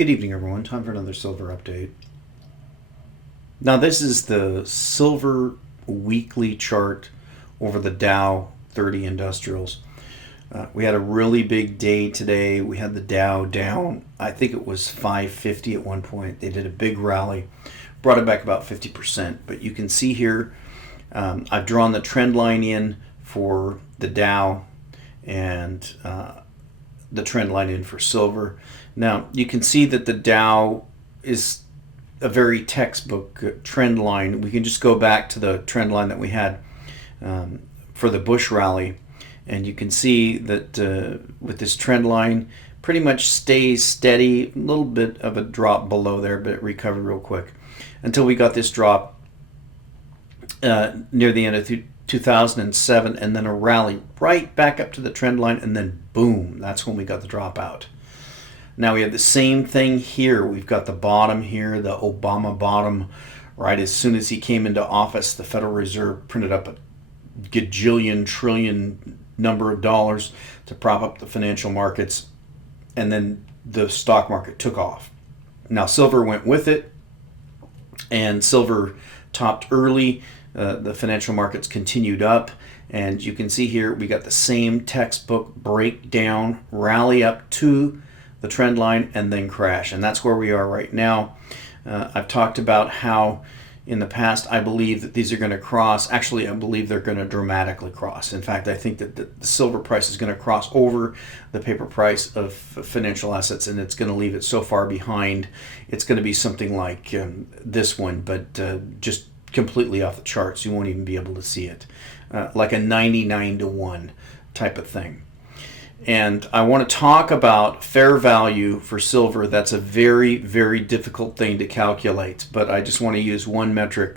Good evening, everyone. Time for another silver update. Now, this is the silver weekly chart over the Dow 30 Industrials. We had a really big day today. We had the Dow down, I think it was 550 at one point. They did a big rally, brought it back about 50%. But you can see here, I've drawn the trend line in for the Dow and the trend line in for silver. Now, you can see that the Dow is a very textbook trend line. We can just go back to the trend line that we had for the Bush rally, and you can see that with this trend line, pretty much stays steady. A little bit of a drop below there, but it recovered real quick until we got this drop near the end of 2007, and then a rally right back up to the trend line, and then boom, that's when we got the drop out. Now we have the same thing here. We've got the bottom here, the Obama bottom. Right as soon as he came into office, the Federal Reserve printed up a gajillion trillion number of dollars to prop up the financial markets, and then the stock market took off. Now silver went with it, and silver topped early. The financial markets continued up, and you can see here we got the same textbook breakdown, rally up to the trend line, and then crash. And that's where we are right now. I've talked about how in the past I believe that these are going to cross. Actually, I believe they're going to dramatically cross. In fact, I think that the silver price is going to cross over the paper price of financial assets, and it's going to leave it so far behind. It's going to be something like this one, but just completely off the charts. You won't even be able to see it. Like a 99-to-1 type of thing. And I want to talk about fair value for silver. That's a very, very difficult thing to calculate, but I just want to use one metric.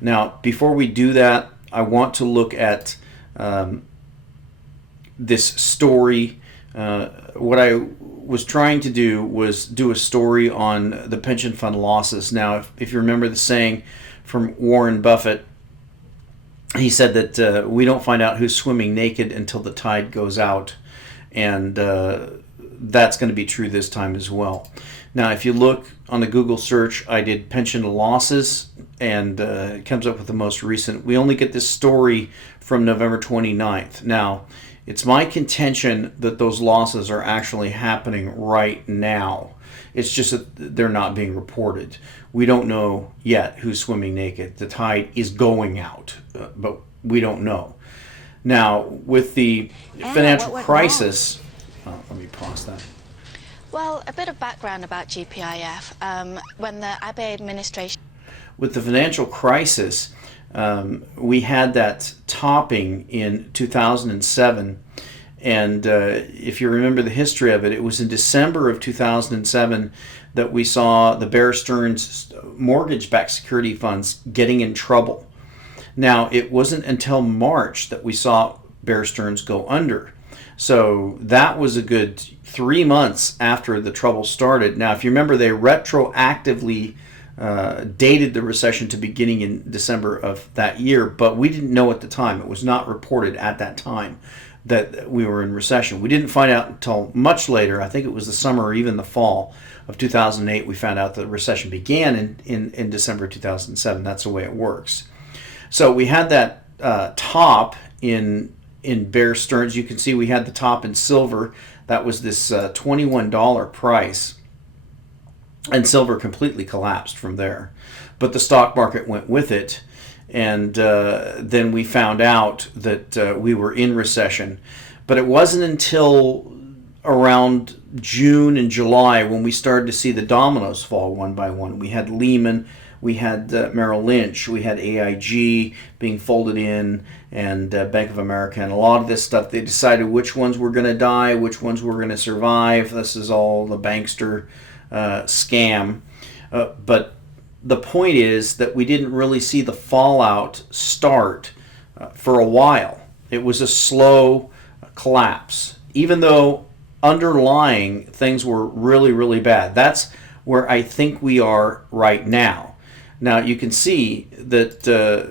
Now, before we do that, I want to look at this story. What I was trying to do was do a story on the pension fund losses. Now, if you remember the saying from Warren Buffett, he said that we don't find out who's swimming naked until the tide goes out. And that's going to be true this time as well. Now, if you look on the Google search, I did pension losses, and it comes up with the most recent. We only get this story from November 29th. Now, it's my contention that those losses are actually happening right now. It's just that they're not being reported. We don't know yet who's swimming naked. The tide is going out, but we don't know. Now, with the financial crisis, let me pause that. Well, a bit of background about GPIF. When the Abe administration... With the financial crisis, we had that topping in 2007. And if you remember the history of it, it was in December of 2007 that we saw the Bear Stearns mortgage-backed security funds getting in trouble. Now, it wasn't until March that we saw Bear Stearns go under. So that was a good 3 months after the trouble started. Now, if you remember, they retroactively dated the recession to beginning in December of that year, but we didn't know at the time. It was not reported at that time that we were in recession. We didn't find out until much later. I think it was the summer or even the fall of 2008 we found out the recession began in December 2007. That's the way it works. So we had that top in Bear Stearns. You can see we had the top in silver. That was this $21 price. And silver completely collapsed from there. But the stock market went with it. And then we found out that we were in recession. But it wasn't until around June and July when we started to see the dominoes fall one by one. We had Lehman. We had Merrill Lynch, we had AIG being folded in, and Bank of America, and a lot of this stuff. They decided which ones were going to die, which ones were going to survive. This is all the bankster scam. But the point is that we didn't really see the fallout start for a while. It was a slow collapse, even though underlying things were really, really bad. That's where I think we are right now. Now, you can see that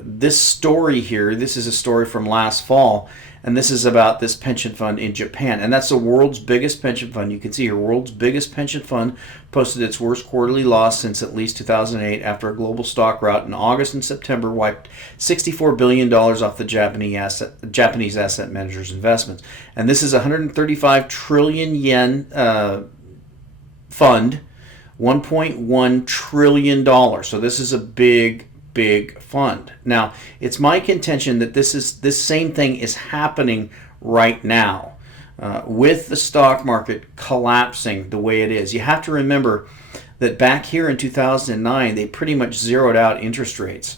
this story here, this is a story from last fall. And this is about this pension fund in Japan. And that's the world's biggest pension fund. You can see here, world's biggest pension fund posted its worst quarterly loss since at least 2008 after a global stock rout in August and September wiped $64 billion off the Japanese asset managers' investments. And this is a 135 trillion yen fund, $1.1 trillion. So this is a big fund. Now, it's my contention that this same thing is happening right now with the stock market collapsing the way it is. You have to remember that back here in 2009, they pretty much zeroed out interest rates.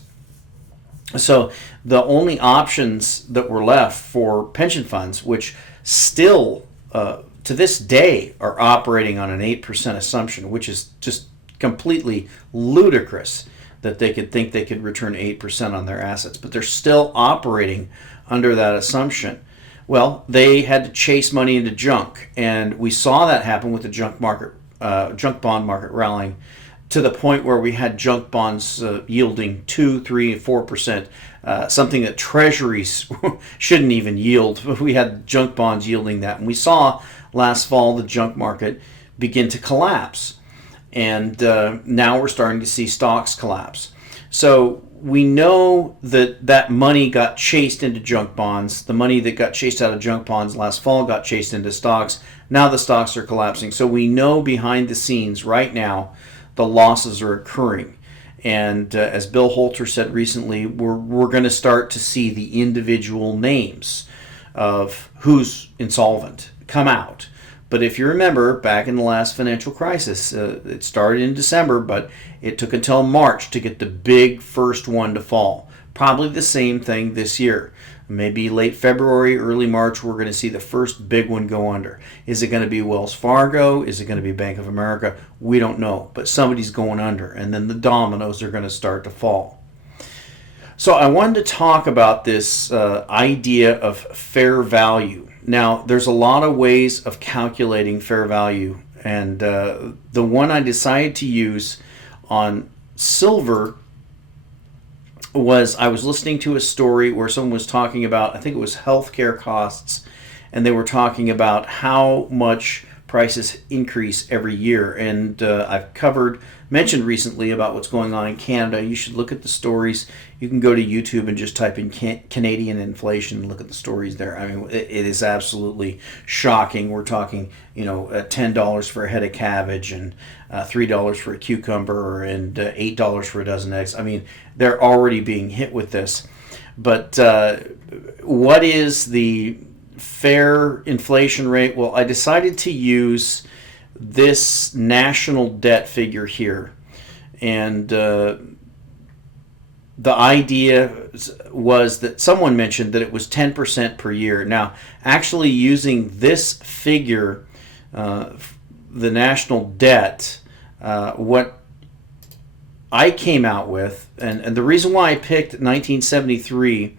So the only options that were left for pension funds, which still to this day are operating on an 8% assumption, which is just completely ludicrous that they could think they could return 8% on their assets, but they're still operating under that assumption. Well, they had to chase money into junk, and we saw that happen with the junk bond market rallying to the point where we had junk bonds yielding 2, 3, 4%, something that treasuries shouldn't even yield. We had junk bonds yielding that, and we saw last fall the junk market begin to collapse. And now we're starting to see stocks collapse. So we know that money got chased into junk bonds. The money that got chased out of junk bonds last fall got chased into stocks. Now the stocks are collapsing. So we know behind the scenes right now the losses are occurring. And as Bill Holter said recently, we're going to start to see the individual names of who's insolvent come out. But if you remember, back in the last financial crisis, it started in December, but it took until March to get the big first one to fall. Probably the same thing this year. Maybe late February, early March, we're going to see the first big one go under. Is it going to be Wells Fargo? Is it going to be Bank of America? We don't know, but somebody's going under, and then the dominoes are going to start to fall. So I wanted to talk about this idea of fair value. Now, there's a lot of ways of calculating fair value, and the one I decided to use on silver was I was listening to a story where someone was talking about, I think it was healthcare costs, and they were talking about how much prices increase every year. And I've mentioned recently about what's going on in Canada. You should look at the stories. You can go to YouTube and just type in Canadian inflation and look at the stories there. I mean, it is absolutely shocking. We're talking, $10 for a head of cabbage and $3 for a cucumber and $8 for a dozen eggs. I mean, they're already being hit with this. But what is the fair inflation rate? Well, I decided to use this national debt figure here, and the idea was that someone mentioned that it was 10% per year. Now, actually using this figure, the national debt, what I came out with, and the reason why I picked 1973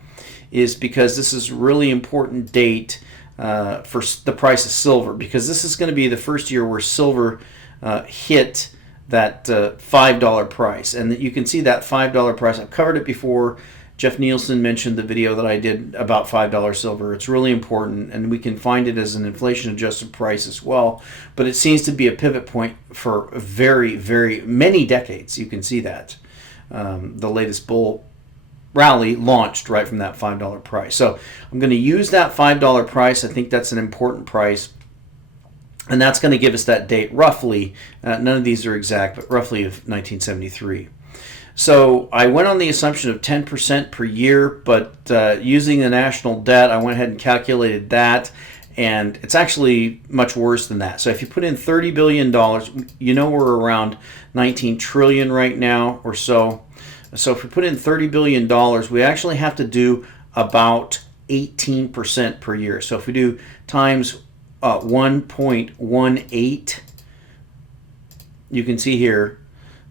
is because this is a really important date for the price of silver, because this is going to be the first year where silver hit that $5 price. And you can see that $5 price. I've covered it before. Jeff Nielsen mentioned the video that I did about $5 silver. It's really important, and we can find it as an inflation-adjusted price as well. But it seems to be a pivot point for very, very many decades. You can see that. The latest bull rally launched right from that $5 price. So I'm going to use that $5 price. I think that's an important price. And that's going to give us that date roughly, none of these are exact, but roughly of 1973. So I went on the assumption of 10% per year, but using the national debt, I went ahead and calculated that, and it's actually much worse than that. So if you put in $30 billion, we're around 19 trillion right now or so. So if we put in $30 billion, we actually have to do about 18% per year. So if we do times 1.18, you can see here,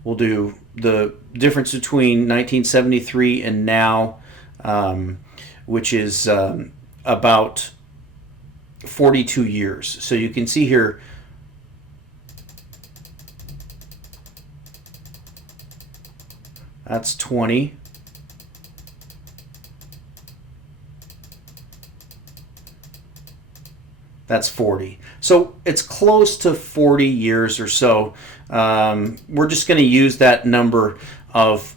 we'll do the difference between 1973 and now, which is about 42 years. So you can see here, that's 20. that's 40. So it's close to 40 years or so. We're just going to use that number of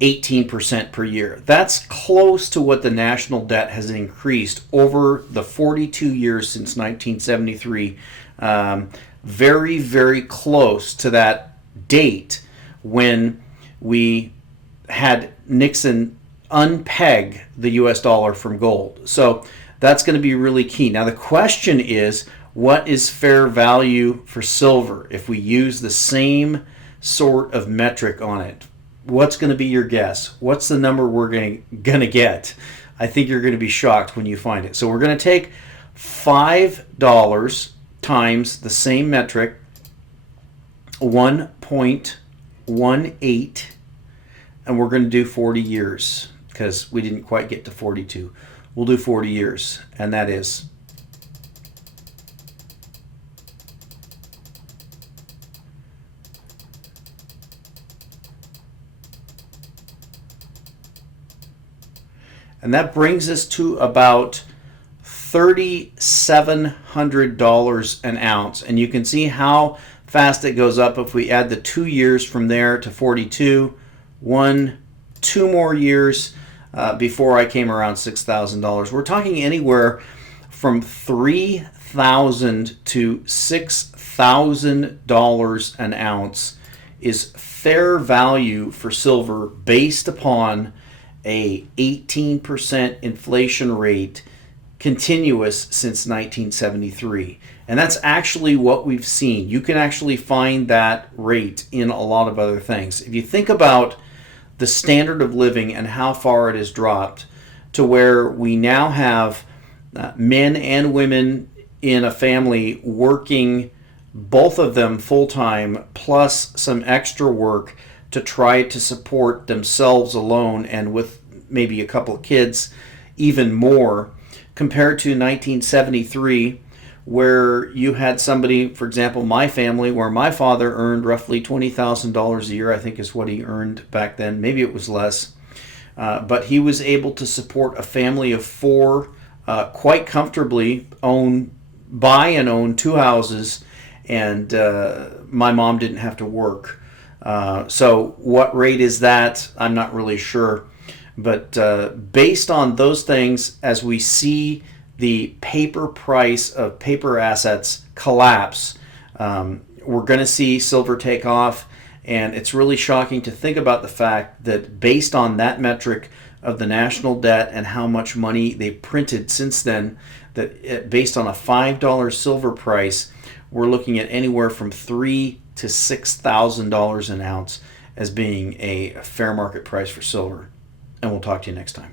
18% per year. That's close to what the national debt has increased over the 42 years since 1973. Very, very close to that date when we had Nixon unpeg the US dollar from gold. So that's going to be really key. Now the question is, what is fair value for silver if we use the same sort of metric on it? What's going to be your guess? What's the number we're going to get? I think you're going to be shocked when you find it. So we're going to take $5 times the same metric, 1.18, and we're going to do 40 years because we didn't quite get to 42. We'll do 40 years, and that is and that brings us to about $3,700 an ounce. And you can see how fast it goes up if we add the 2 years from there to 42. 2 more years before I came around $6,000. We're talking anywhere from $3,000 to $6,000 an ounce is fair value for silver based upon a 18% inflation rate continuous since 1973. And that's actually what we've seen. You can actually find that rate in a lot of other things. If you think about the standard of living and how far it has dropped to where we now have men and women in a family working, both of them full-time, plus some extra work to try to support themselves alone, and with maybe a couple of kids, even more, compared to 1973, where you had somebody, for example, my family, where my father earned roughly $20,000 a year, I think is what he earned back then. Maybe it was less. But he was able to support a family of 4 quite comfortably, buy and own 2 houses, and my mom didn't have to work. So what rate is that? I'm not really sure. But based on those things, as we see the paper price of paper assets collapse, we're going to see silver take off. And it's really shocking to think about the fact that based on that metric of the national debt and how much money they printed since then, that based on a $5 silver price, we're looking at anywhere from $3,000 to $6,000 an ounce as being a fair market price for silver. And we'll talk to you next time.